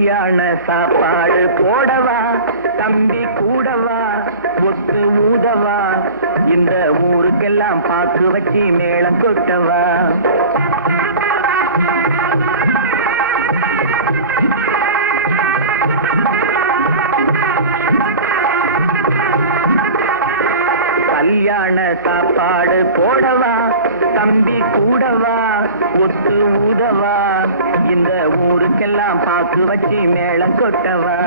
கல்யாண சாப்பாடு போடவா தம்பி கூடவா ஒத்து ஊதவா இந்த ஊருக்கெல்லாம் பாக்கு வச்சு மேளம் கொட்டவா கல்யாண சாப்பாடு போடவா தம்பி கூடவா ஒத்து ஊதவா இந்த ஊருக்கெல்லாம் பாக்கு வச்சு மேளம் கொட்டவா